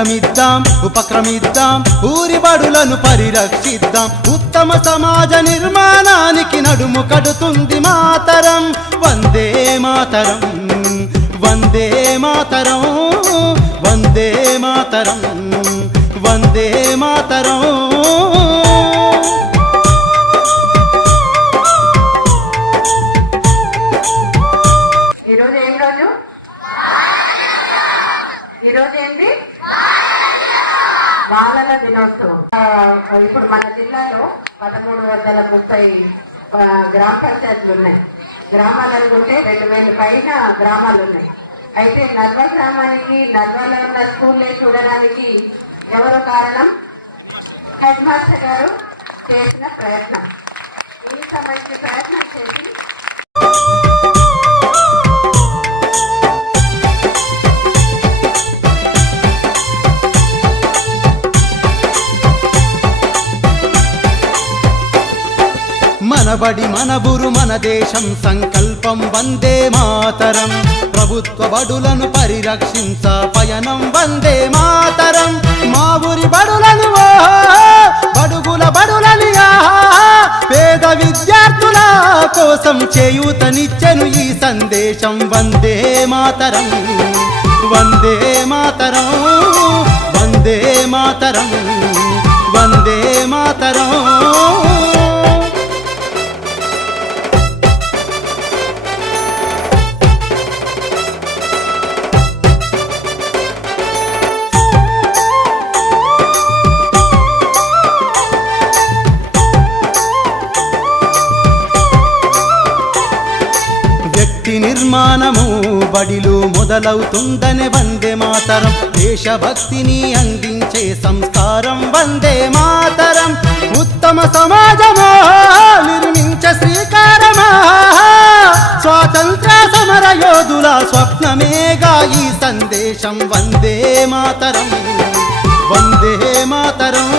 ధైర్యమిద్దాం, ఉపక్రమిద్దాం, ఊరి బడులను పరిరక్షిద్దాం. ఉత్తమ సమాజ నిర్మాణానికి నడుము కడుతుంది మాతరం. వందే మాతరం, వందే మాతరం, వందే మాతరం, వందే మాతరం. ఈరోజు ఏంటి? బాలల దినోత్సవం. ఇప్పుడు మన జిల్లాలో 1330 గ్రామ పంచాయతీలు ఉన్నాయి. గ్రామాలు అనుకుంటే 2000 పైన గ్రామాలు ఉన్నాయి. అయితే నర్వా గ్రామానికి, నర్వాలో ఉన్న స్కూల్ చూడడానికి ఎవరు కారణం? హెడ్ మాస్టర్ గారు చేసిన ప్రయత్నం. ఇంత మంచి ప్రయత్నం చేసి మనబడి మనబురు మన దేశం సంకల్పం వందే మాతరం. ప్రభుత్వ బడులను పరిరక్షించ పయనం వందే మాతరం. మా ఊరి బడులను బడుగుల బడులని పేద విద్యార్థుల కోసం చేయూతనిచ్చెను ఈ సందేశం. వందే మాతరం, వందే మాతరం, వందే మాతరం, వందే మాతరం. నిర్మాణము బడిలో మొదలవుతుందనే వందే మాతరం. దేశభక్తిని అందించే సంస్కారం వందే మాతరం. ఉత్తమ సమాజమా నిర్మించే శ్రీకారమా స్వాతంత్ర సమర యోధుల స్వప్నమేగా ఈ సందేశం. వందే మాతరం, వందే మాతరం.